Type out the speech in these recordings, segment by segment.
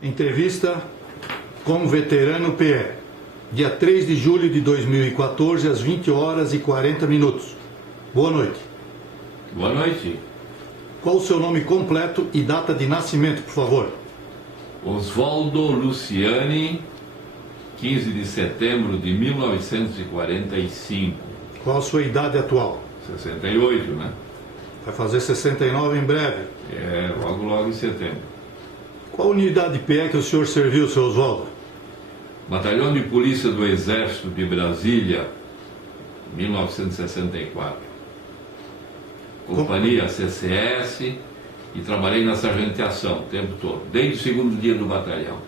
Entrevista com o veterano PE, dia 3 de julho de 2014, às 20 horas e 40 minutos. Boa noite. Boa noite. Qual o seu nome completo e data de nascimento, por favor? Oswaldo Luciani, 15 de setembro de 1945. Qual a sua idade atual? 68, né? Vai fazer 69 em breve. É, logo em setembro. Qual unidade PE que o senhor serviu, seu Oswaldo? Batalhão de Polícia do Exército de Brasília, 1964. Companhia CCS e trabalhei na sargenteação o tempo todo, desde o segundo dia do batalhão.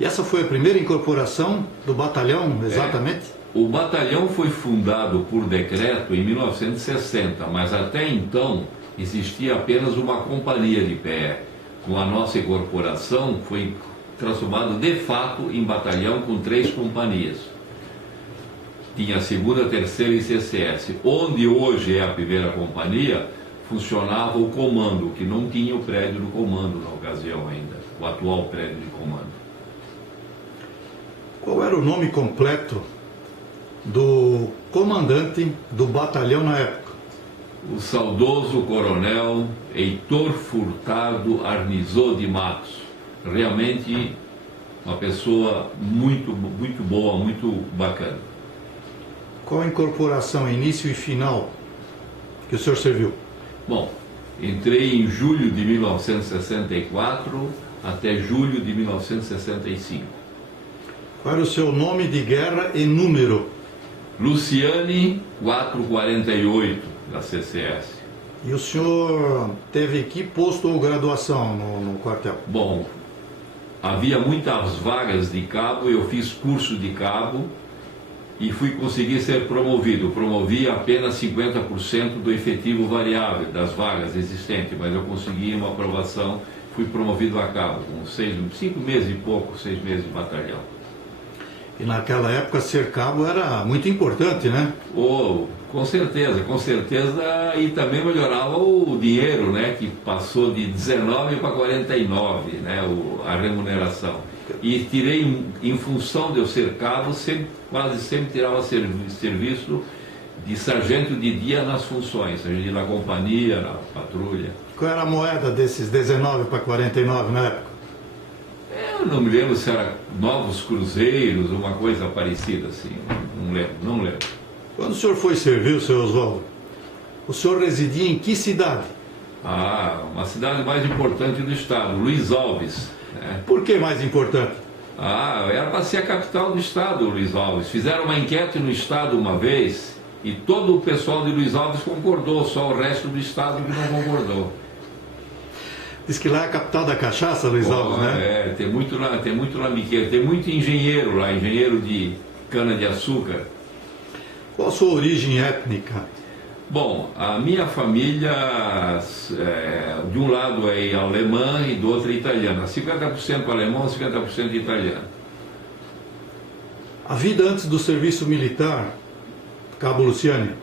E essa foi a primeira incorporação do batalhão, exatamente? O batalhão foi fundado por decreto em 1960, mas até então existia apenas uma companhia de PE. Com a nossa incorporação, foi transformado de fato em batalhão com 3 companhias. Tinha a segunda, terceira e CCS. Onde hoje é a primeira companhia, funcionava o comando, que não tinha o prédio do comando na ocasião ainda, o atual prédio de comando. Qual era o nome completo do comandante do batalhão na época? O saudoso coronel Heitor Furtado Arnizô de Matos. Realmente uma pessoa muito boa, muito bacana. Qual a incorporação, início e final que o senhor serviu? Bom, entrei em julho de 1964 até julho de 1965. Qual era o seu nome de guerra e número? Luciani 448, da CCS. E o senhor teve que posto ou graduação no quartel? Bom, havia muitas vagas de cabo, eu fiz curso de cabo e fui conseguir ser promovido. Promovi apenas 50% do efetivo variável das vagas existentes, mas eu consegui uma aprovação, fui promovido a cabo, com 5 meses e pouco, 6 meses de batalhão. E naquela época ser cabo era muito importante, né? Oh, com certeza, e também melhorava o dinheiro, né? Que passou de 19 para 49, né? A remuneração. E tirei, em função de eu ser cabo, quase sempre tirava serviço de sargento de dia nas funções, seja na companhia, na patrulha. Qual era a moeda desses 19 para 49 na época? Eu não me lembro se era novos cruzeiros, uma coisa parecida assim, não lembro. Quando o senhor foi servir, seu Oswaldo, o senhor residia em que cidade? Uma cidade mais importante do estado, Luiz Alves. Né? Por que mais importante? Era para ser a capital do estado, Luiz Alves. Fizeram uma enquete no estado uma vez e todo o pessoal de Luiz Alves concordou, só o resto do estado que não concordou. Diz que lá é a capital da cachaça, Luiz Alves, né? Tem muito lambiqueiro, tem muito engenheiro lá, engenheiro de cana-de-açúcar. Qual a sua origem étnica? Bom, a minha família, de um lado é alemã e do outro é italiana. 50% alemão, 50% italiano. A vida antes do serviço militar, Cabo Luciani,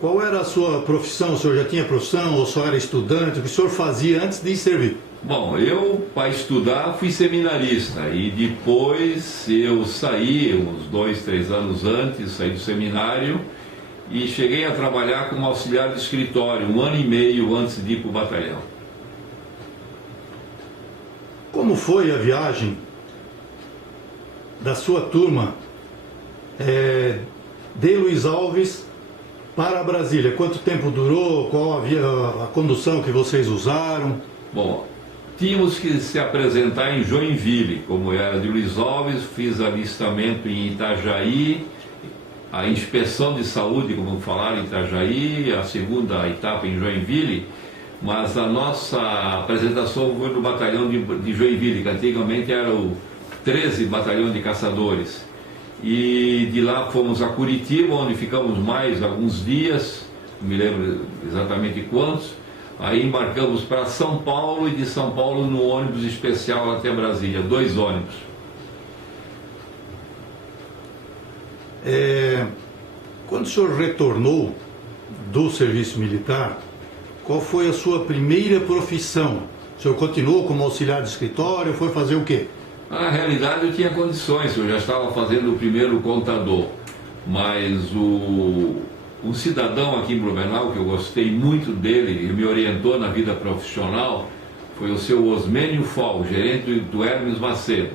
qual era a sua profissão? O senhor já tinha profissão ou só era estudante? O que o senhor fazia antes de servir? Bom, eu, para estudar, fui seminarista e depois eu saí, uns 2, 3 anos antes, saí do seminário e cheguei a trabalhar como auxiliar de escritório, 1 ano e meio antes de ir para o batalhão. Como foi a viagem da sua turma de Luiz Alves para Brasília? Quanto tempo durou? Qual a condução que vocês usaram? Bom, tínhamos que se apresentar em Joinville, como era de Luiz Alves, fiz alistamento em Itajaí, a inspeção de saúde, como falaram, em Itajaí, a segunda etapa em Joinville, mas a nossa apresentação foi no batalhão de Joinville, que antigamente era o 13 Batalhão de Caçadores. E de lá fomos a Curitiba, onde ficamos mais alguns dias, não me lembro exatamente quantos. Aí embarcamos para São Paulo e de São Paulo no ônibus especial até Brasília, 2 ônibus. Quando o senhor retornou do serviço militar, qual foi a sua primeira profissão? O senhor continuou como auxiliar de escritório, foi fazer o quê? Na realidade eu tinha condições, eu já estava fazendo o primeiro contador, mas um cidadão aqui em Blumenau, que eu gostei muito dele e me orientou na vida profissional, foi o seu Osmênio Fol, gerente do Hermes Macedo.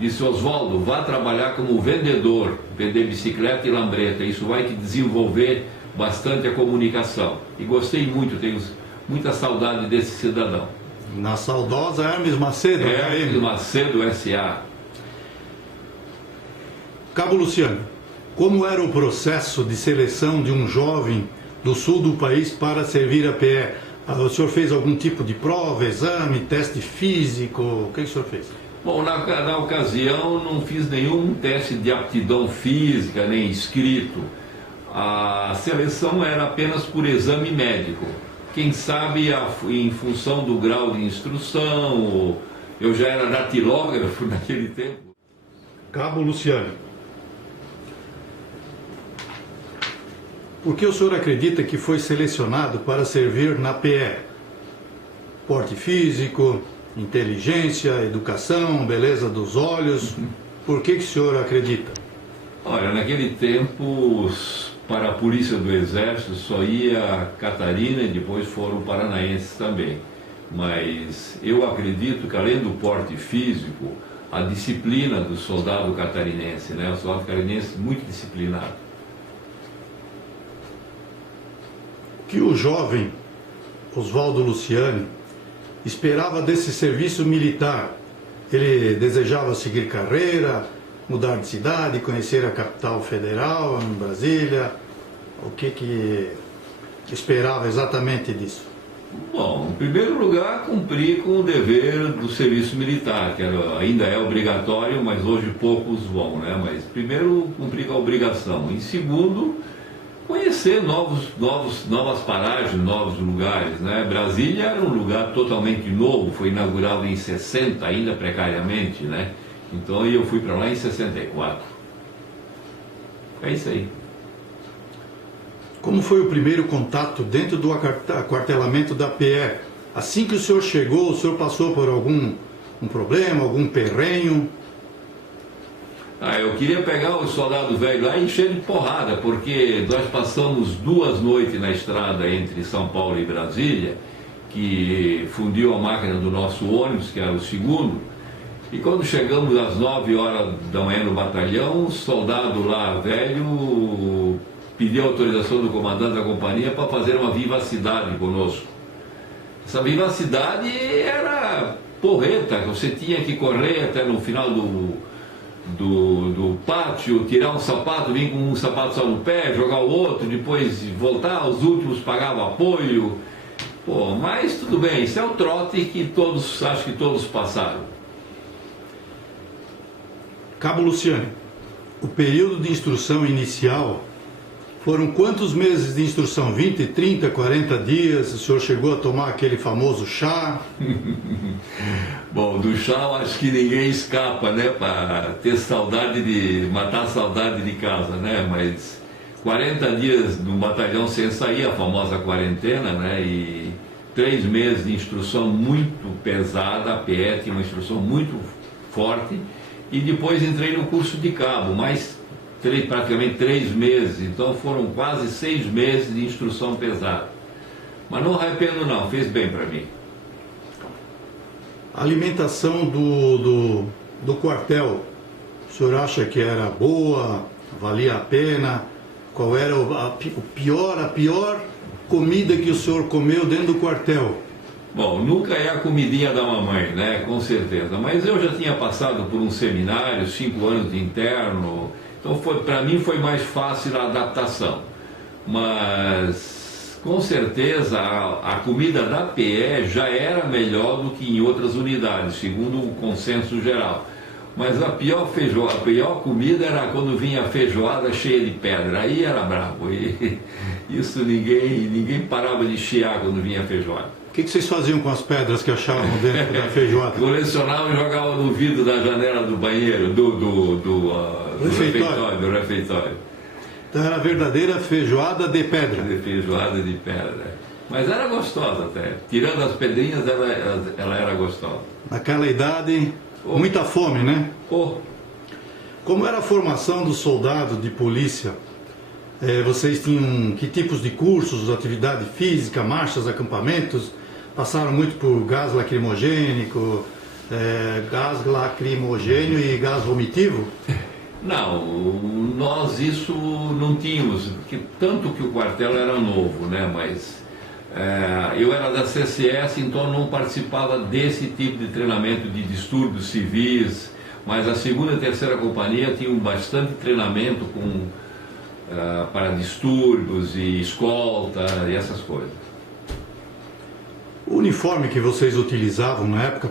Disse: Oswaldo, vá trabalhar como vendedor, vender bicicleta e lambreta, isso vai te desenvolver bastante a comunicação. E gostei muito, tenho muita saudade desse cidadão. Na saudosa Hermes Macedo. Hermes Macedo S.A. Cabo Luciano, como era o processo de seleção de um jovem do sul do país para servir a PE? O senhor fez algum tipo de prova, exame, teste físico? O que o senhor fez? Bom, na ocasião não fiz nenhum teste de aptidão física, nem escrito. A seleção era apenas por exame médico. Quem sabe em função do grau de instrução, eu já era datilógrafo naquele tempo. Cabo Luciano, por que o senhor acredita que foi selecionado para servir na PE? Porte físico, inteligência, educação, beleza dos olhos. Por que o senhor acredita? Olha, naquele tempo, para a Polícia do Exército só ia Catarina e depois foram paranaenses também. Mas eu acredito que, além do porte físico, a disciplina do soldado catarinense, né? O soldado catarinense muito disciplinado. Que o jovem Oswaldo Luciani esperava desse serviço militar? Ele desejava seguir carreira, mudar de cidade, conhecer a capital federal, em Brasília? O que esperava exatamente disso? Bom, em primeiro lugar, cumprir com o dever do serviço militar, que ainda é obrigatório, mas hoje poucos vão, né? Mas primeiro, cumprir com a obrigação. Em segundo, conhecer novas paragens, novos lugares, né? Brasília era um lugar totalmente novo, foi inaugurado em 60, ainda precariamente, né? Então eu fui para lá em 64. É isso aí. Como foi o primeiro contato dentro do aquartelamento da PE? Assim que o senhor chegou, o senhor passou por algum problema, algum perrenho? Eu queria pegar o soldado velho lá e encher de porrada, porque nós passamos 2 noites na estrada entre São Paulo e Brasília, que fundiu a máquina do nosso ônibus, que era o segundo, e quando chegamos às 9 horas da manhã no batalhão, o soldado lá velho pediu autorização do comandante da companhia para fazer uma vivacidade conosco. Essa vivacidade era porreta, você tinha que correr até no final do pátio, tirar um sapato, vir com um sapato só no pé, jogar o outro, depois voltar, os últimos pagavam apoio. Pô, mas tudo bem, isso é o trote que acho que todos passaram. Cabo Luciano, o período de instrução inicial foram quantos meses de instrução? 20, 30, 40 dias? O senhor chegou a tomar aquele famoso chá? Bom, do chá eu acho que ninguém escapa, né? Para ter saudade matar a saudade de casa, né? Mas 40 dias no batalhão sem sair, a famosa quarentena, né? E 3 meses de instrução muito pesada, a PE tinha uma instrução muito forte. E depois entrei no curso de cabo, praticamente 3 meses, então foram quase 6 meses de instrução pesada. Mas não arrependo não, fez bem para mim. A alimentação do quartel, o senhor acha que era boa, valia a pena? Qual era a pior comida que o senhor comeu dentro do quartel? Bom, nunca é a comidinha da mamãe, né? Com certeza. Mas eu já tinha passado por um seminário, 5 anos de interno, então para mim foi mais fácil a adaptação. Mas com certeza a comida da PE já era melhor do que em outras unidades, segundo o consenso geral. Mas a pior comida era quando vinha a feijoada cheia de pedra, aí era brabo. E isso ninguém parava de chiar quando vinha a feijoada. O que vocês faziam com as pedras que achavam dentro da feijoada? Colecionavam e jogavam no vidro da janela do banheiro, do refeitório. Então era a verdadeira feijoada de pedra. Feijoada de pedra. Mas era gostosa até. Tirando as pedrinhas, ela era gostosa. Naquela idade, muita fome, né? Como era a formação do soldado de polícia? Vocês tinham que tipos de cursos, atividade física, marchas, acampamentos? Passaram muito por gás lacrimogênico, e gás vomitivo? Não, nós isso não tínhamos, tanto que o quartel era novo, né? Mas eu era da CCS, então não participava desse tipo de treinamento de distúrbios civis, mas a segunda e terceira companhia tinham bastante treinamento para distúrbios e escolta e essas coisas. O uniforme que vocês utilizavam na época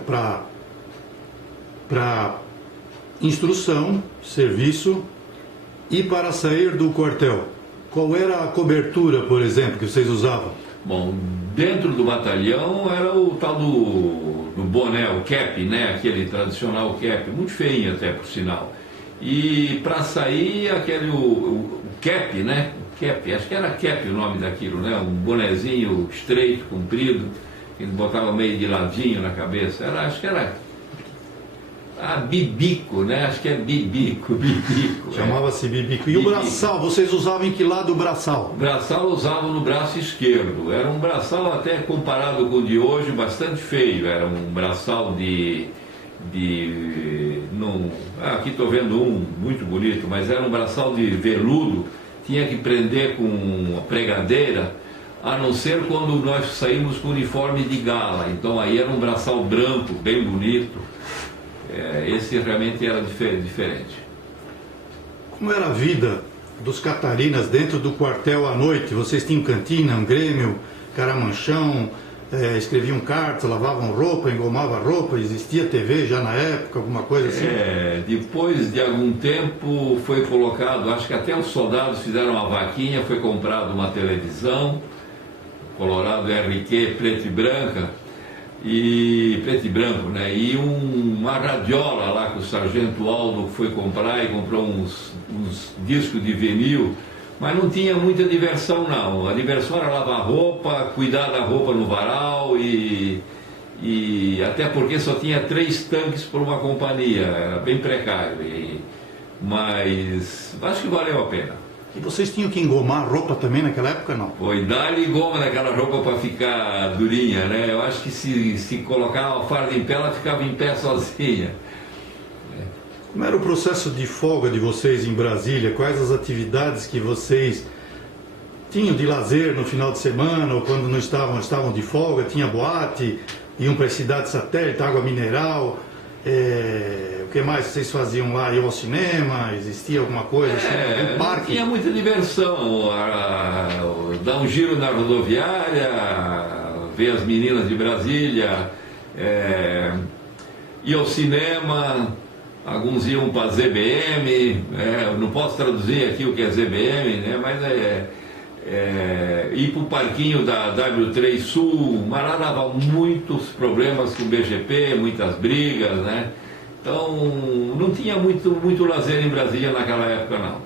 para instrução, serviço e para sair do quartel, qual era a cobertura, por exemplo, que vocês usavam? Bom, dentro do batalhão era o tal do boné, o cap, né? Aquele tradicional cap, muito feio até, por sinal. E para sair, o cap, né? Cap, acho que era cap o nome daquilo, né? Um bonezinho estreito, comprido, que ele botava meio de ladinho na cabeça. Acho que era bibico, né? Acho que é bibico. Chamava-se bibico. E o braçal, vocês usavam em que lado o braçal? O braçal usavam no braço esquerdo. Era um braçal até comparado com o de hoje, bastante feio. Era um braçal aqui estou vendo um muito bonito, mas era um braçal de veludo. Tinha que prender com a pregadeira, a não ser quando nós saímos com uniforme de gala. Então aí era um braçal branco, bem bonito. Esse realmente era diferente. Como era a vida dos catarinas dentro do quartel à noite? Vocês tinham cantina, um grêmio, caramanchão, escreviam cartas, lavavam roupa, engomavam roupa, existia TV já na época, alguma coisa assim? Depois de algum tempo foi colocado, acho que até os soldados fizeram uma vaquinha, foi comprado uma televisão, Colorado RQ preto e branca, preto e branco, né? E uma radiola lá que o sargento Aldo foi comprar e comprou uns discos de vinil, mas não tinha muita diversão não. A diversão era lavar roupa, cuidar da roupa no varal e até porque só tinha 3 tanques por uma companhia, era bem precário, mas acho que valeu a pena. E vocês tinham que engomar a roupa também naquela época, não? Foi dar-lhe goma naquela roupa para ficar durinha, né? Eu acho que se colocar a farda em pé, ela ficava em pé sozinha. Como era o processo de folga de vocês em Brasília? Quais as atividades que vocês tinham de lazer no final de semana ou quando não estavam de folga? Tinha boate, iam para a cidade satélite, água mineral? O que mais vocês faziam lá? Iam ao cinema? Existia alguma coisa assim? Um parque? Tinha muita diversão, dar um giro na rodoviária, ver as meninas de Brasília, ir ao cinema, alguns iam para ZBM, não posso traduzir aqui o que é ZBM, né? Mas ir para o parquinho da W3 Sul, mas lá dava muitos problemas com o BGP, muitas brigas, né? Então não tinha muito lazer em Brasília naquela época não.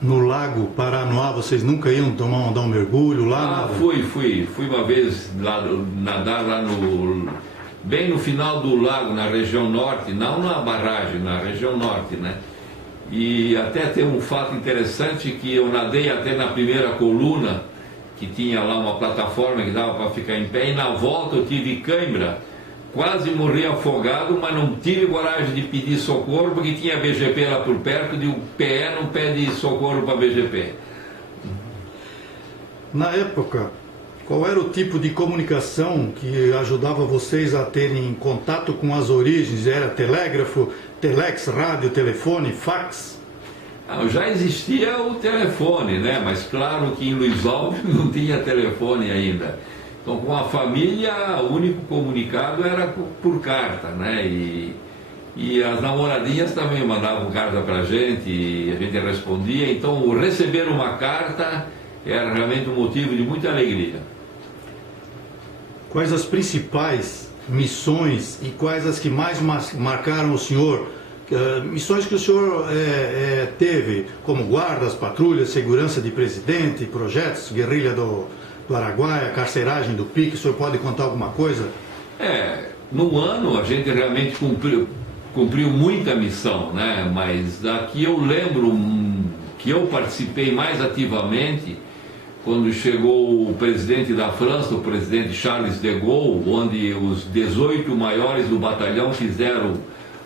No Lago Paranoá vocês nunca iam dar um mergulho lá? Fui uma vez nadar lá bem no final do lago, na região norte, não na barragem, na região norte, né? E até tem um fato interessante que eu nadei até na primeira coluna, que tinha lá uma plataforma que dava para ficar em pé, e na volta eu tive cãibra, quase morri afogado, mas não tive coragem de pedir socorro, porque tinha BGP lá por perto, e o PE não pede socorro para BGP. Na época, qual era o tipo de comunicação que ajudava vocês a terem contato com as origens? Era telégrafo, telex, rádio, telefone, fax? Já existia o telefone, né? Mas claro que em Luiz Alves não tinha telefone ainda. Então com a família o único comunicado era por carta, né? E as namoradinhas também mandavam carta para a gente e a gente respondia. Então o receber uma carta era realmente um motivo de muita alegria. Quais as principais missões e quais as que mais marcaram o senhor Missões que o senhor teve, como guardas, patrulhas, segurança de presidente, projetos, guerrilha do Araguaia, carceragem do Pique, o senhor pode contar alguma coisa? No ano a gente realmente cumpriu muita missão, né? Mas aqui eu lembro que eu participei mais ativamente quando chegou o presidente da França, o presidente Charles de Gaulle, onde os 18 maiores do batalhão fizeram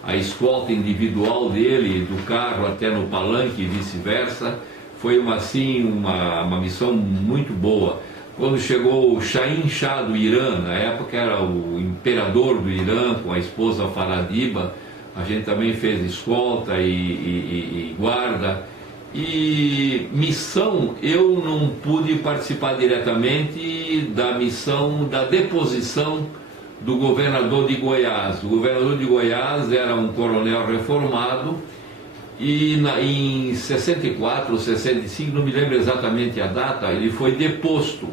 a escolta individual dele, do carro até no palanque e vice-versa. Foi uma missão muito boa. Quando chegou o Shahin Shah do Irã, na época era o imperador do Irã, com a esposa Faradiba, a gente também fez escolta e guarda. E missão, eu não pude participar diretamente da missão da deposição do governador de Goiás. O governador de Goiás era um coronel reformado e em 64 ou 65, não me lembro exatamente a data, ele foi deposto.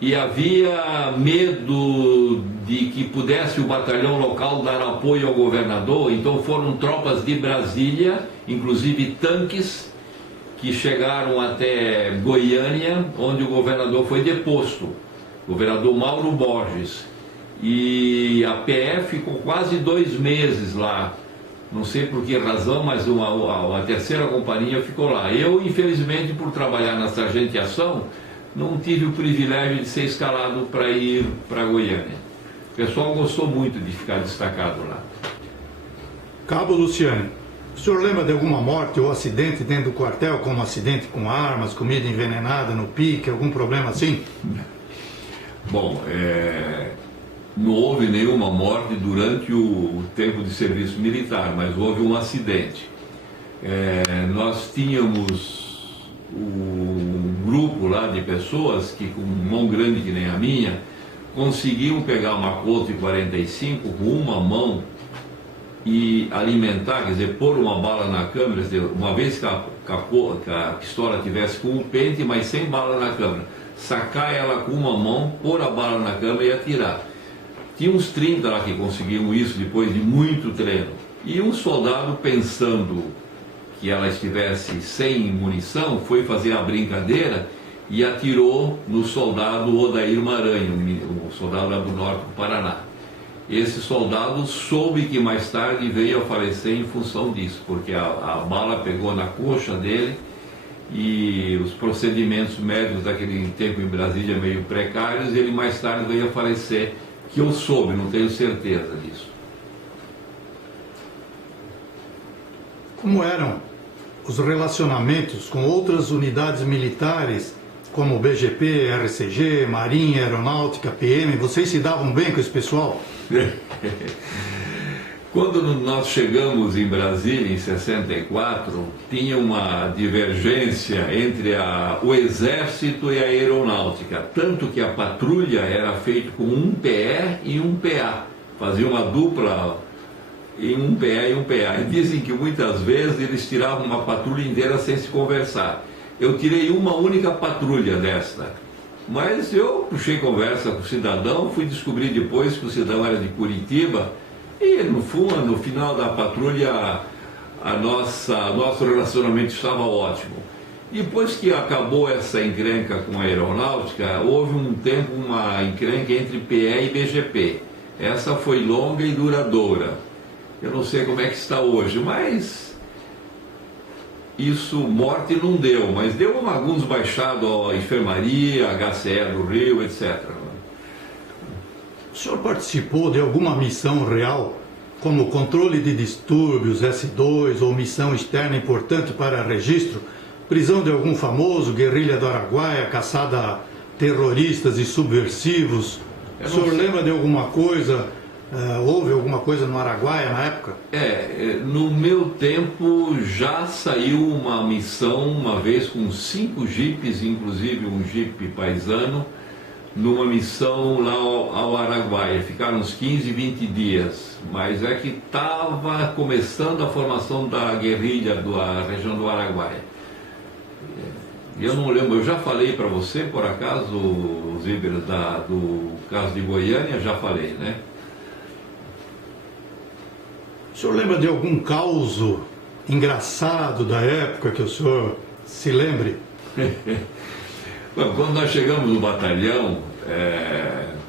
E havia medo de que pudesse o batalhão local dar apoio ao governador, então foram tropas de Brasília, inclusive tanques, que chegaram até Goiânia, onde o governador foi deposto, o governador Mauro Borges. E a PE ficou quase 2 meses lá, não sei por que razão, mas a terceira companhia ficou lá. Eu, infelizmente, por trabalhar na sargenteação, não tive o privilégio de ser escalado para ir para Goiânia. O pessoal gostou muito de ficar destacado lá. Cabo Luciano, o senhor lembra de alguma morte ou acidente dentro do quartel, como acidente com armas, comida envenenada no pique, algum problema assim? Bom, não houve nenhuma morte durante o tempo de serviço militar, mas houve um acidente. Nós tínhamos um grupo lá de pessoas que, com mão grande que nem a minha, conseguiam pegar uma Colt 45 com uma mão e alimentar, quer dizer, pôr uma bala na câmera, uma vez que a pistola tivesse com um pente, mas sem bala na câmera, sacar ela com uma mão, pôr a bala na câmera e atirar. Tinha uns 30 lá que conseguiam isso depois de muito treino. E um soldado, pensando que ela estivesse sem munição, foi fazer a brincadeira e atirou no soldado Odair Maranhão, um soldado lá do norte do Paraná. Esse soldado soube que mais tarde veio a falecer em função disso, porque a bala pegou na coxa dele e os procedimentos médicos daquele tempo em Brasília meio precários, e ele mais tarde veio a falecer, que eu soube, não tenho certeza disso. Como eram os relacionamentos com outras unidades militares, como o BGP, RCG, Marinha, Aeronáutica, PM? Vocês se davam bem com esse pessoal? Quando nós chegamos em Brasília, em 64, tinha uma divergência entre o Exército e a Aeronáutica, tanto que a patrulha era feita com um PE e um PA, fazia uma dupla em um PE e um PA. E dizem que muitas vezes eles tiravam uma patrulha inteira sem se conversar. Eu tirei uma única patrulha desta, mas eu puxei conversa com o cidadão, fui descobrir depois que o cidadão era de Curitiba, e no final da patrulha nosso relacionamento estava ótimo. Depois que acabou essa encrenca com a Aeronáutica, houve um tempo uma encrenca entre PE e BGP. Essa foi longa e duradoura. Eu não sei como é que está hoje, mas isso, morte não deu, mas deu alguns baixados à enfermaria, HCE do Rio, etc. O senhor participou de alguma missão real, como controle de distúrbios, S2, ou missão externa importante para registro, prisão de algum famoso, guerrilha do Araguaia, caçada a terroristas e subversivos? O senhor lembra de alguma coisa? Houve alguma coisa no Araguaia na época? No meu tempo já saiu uma missão, uma vez com 5 jipes, inclusive um jipe paisano, numa missão lá ao Araguaia. Ficaram uns 15, 20 dias, mas é que estava começando a formação da guerrilha da região do Araguaia. Eu não lembro, eu já falei para você, por acaso, Zíber, do caso de Goiânia, já falei, né? O senhor lembra de algum caos engraçado da época que o senhor se lembre? Bom, quando nós chegamos no batalhão,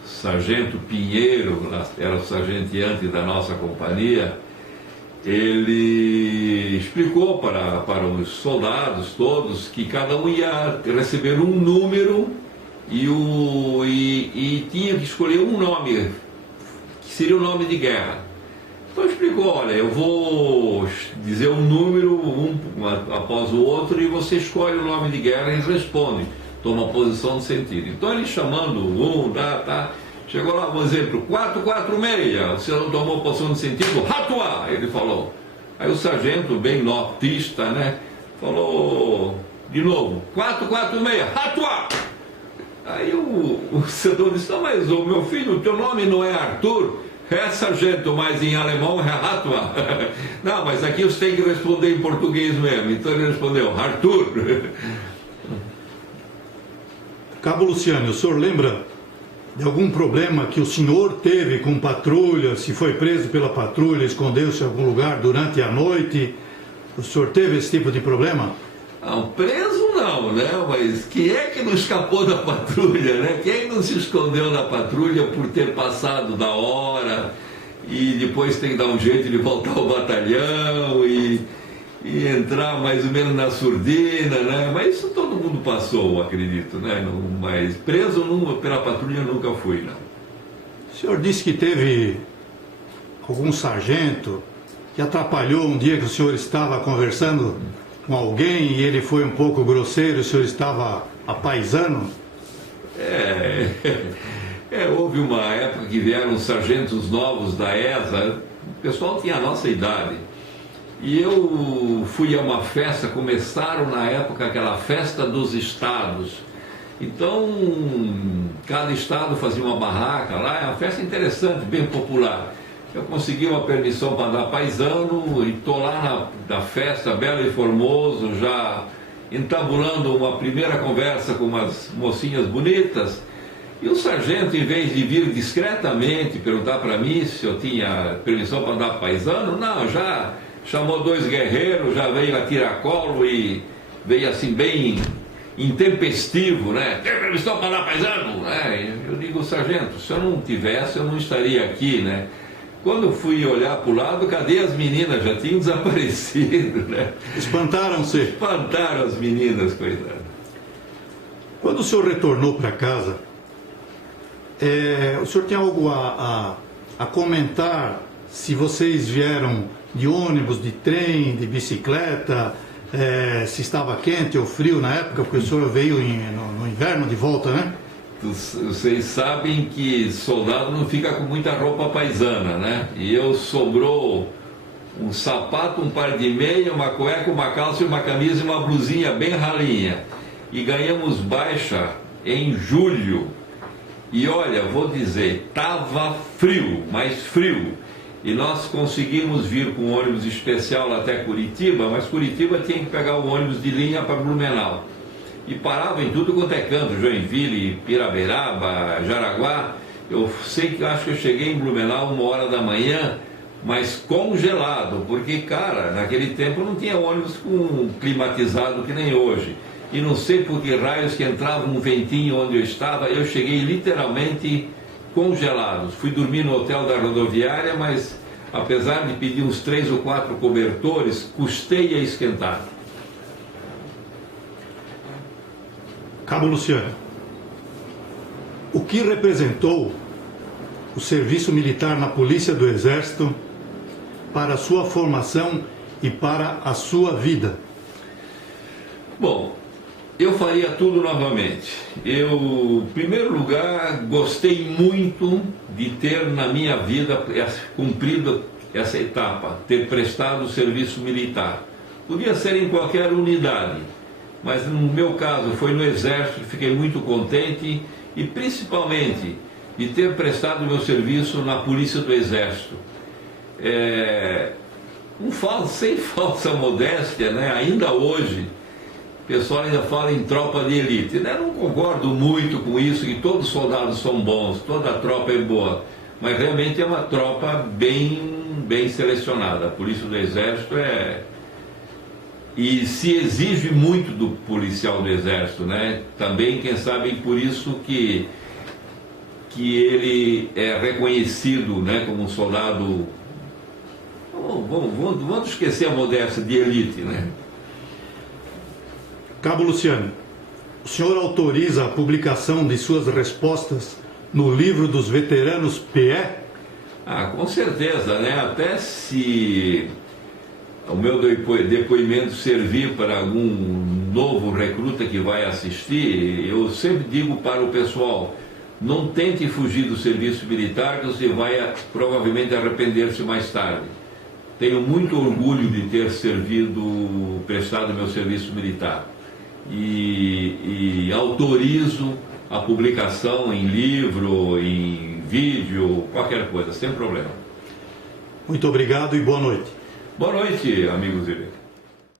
Sargento Pinheiro, era o sargenteante da nossa companhia, ele explicou para os soldados todos que cada um ia receber um número e tinha que escolher um nome, que seria o nome de guerra. Então explicou, olha, eu vou dizer um número, um após o outro, e você escolhe o nome de guerra e responde, toma posição de sentido. Então ele chamando chegou lá, um exemplo, 446, você não tomou posição de sentido, Ratuá, ele falou. Aí o sargento, bem nortista, né, falou de novo, 446, Ratuá. Aí o setor disse, não, mas o meu filho, o teu nome não é Arthur? É, sargento, mas em alemão é Ratuá. Não, mas aqui você tem que responder em português mesmo. Então ele respondeu, Arthur. Cabo Luciano, o senhor lembra de algum problema que o senhor teve com patrulha, se foi preso pela patrulha, escondeu-se em algum lugar durante a noite? O senhor teve esse tipo de problema? Não, preso não, né? Mas quem é que não escapou da patrulha, né? Quem é que não se escondeu na patrulha por ter passado da hora e depois tem que dar um jeito de voltar ao batalhão e entrar mais ou menos na surdina, né? Mas isso todo mundo passou, acredito, né? Não, mas preso pela patrulha nunca fui, não. O senhor disse que teve algum sargento que atrapalhou um dia que o senhor estava conversando com alguém e ele foi um pouco grosseiro, o senhor estava apaisando? Houve uma época que vieram sargentos novos da ESA, o pessoal tinha a nossa idade. E eu fui a uma festa, começaram na época aquela festa dos estados. Então, cada estado fazia uma barraca lá, é uma festa interessante, bem popular. Eu consegui uma permissão para andar paisano e estou lá na festa, Belo e Formoso, já entabulando uma primeira conversa com umas mocinhas bonitas. E o sargento, em vez de vir discretamente perguntar para mim se eu tinha permissão para andar paisano, não, já chamou dois guerreiros, já veio a tiracolo e veio assim bem intempestivo, né? Tem permissão para andar paisano? Eu digo, sargento, se eu não tivesse, eu não estaria aqui, né? Quando eu fui olhar para o lado, cadê as meninas? Já tinham desaparecido, né? Espantaram-se? Espantaram as meninas, coitadas. Quando o senhor retornou para casa, o senhor tem algo a comentar se vocês vieram de ônibus, de trem, de bicicleta, se estava quente ou frio na época, porque o senhor veio no inverno de volta, né? Vocês sabem que soldado não fica com muita roupa paisana, né? E eu sobrou um sapato, um par de meia, uma cueca, uma calça, uma camisa e uma blusinha bem ralinha. E ganhamos baixa em julho. E olha, vou dizer, estava frio, mas frio. E nós conseguimos vir com um ônibus especial até Curitiba, mas Curitiba tinha que pegar o ônibus de linha para Blumenau. E parava em tudo quanto é canto, Joinville, Piraberaba, Jaraguá. Eu acho que eu cheguei em Blumenau 1h da manhã, mas congelado, porque, cara, naquele tempo não tinha ônibus climatizado que nem hoje. E não sei por que raios que entrava um ventinho onde eu estava, eu cheguei literalmente congelado. Fui dormir no hotel da rodoviária, mas apesar de pedir uns 3 ou 4 cobertores, custei a esquentar. Cabo Luciano, o que representou o serviço militar na Polícia do Exército para a sua formação e para a sua vida? Bom, eu faria tudo novamente. Eu, em primeiro lugar, gostei muito de ter na minha vida cumprido essa etapa, ter prestado o serviço militar. Podia ser em qualquer unidade, mas no meu caso foi no Exército, fiquei muito contente e principalmente de ter prestado meu serviço na Polícia do Exército. Sem falsa modéstia, né? Ainda hoje, o pessoal ainda fala em tropa de elite. Eu não concordo muito com isso, que todos os soldados são bons, toda a tropa é boa. mas realmente é uma tropa bem selecionada. A Polícia do Exército e se exige muito do policial do Exército, né? Também, quem sabe, por isso que ele é reconhecido, né, como um soldado, vamos esquecer a modéstia, de elite, né? Cabo Luciano, o senhor autoriza a publicação de suas respostas no livro dos veteranos PE? Com certeza, né? Até se o meu depoimento servir para algum novo recruta que vai assistir, eu sempre digo para o pessoal: não tente fugir do serviço militar, que você vai provavelmente arrepender-se mais tarde. Tenho muito orgulho de ter prestado meu serviço militar. E autorizo a publicação em livro, em vídeo, qualquer coisa, sem problema. Muito obrigado e boa noite. Boa noite, amigos e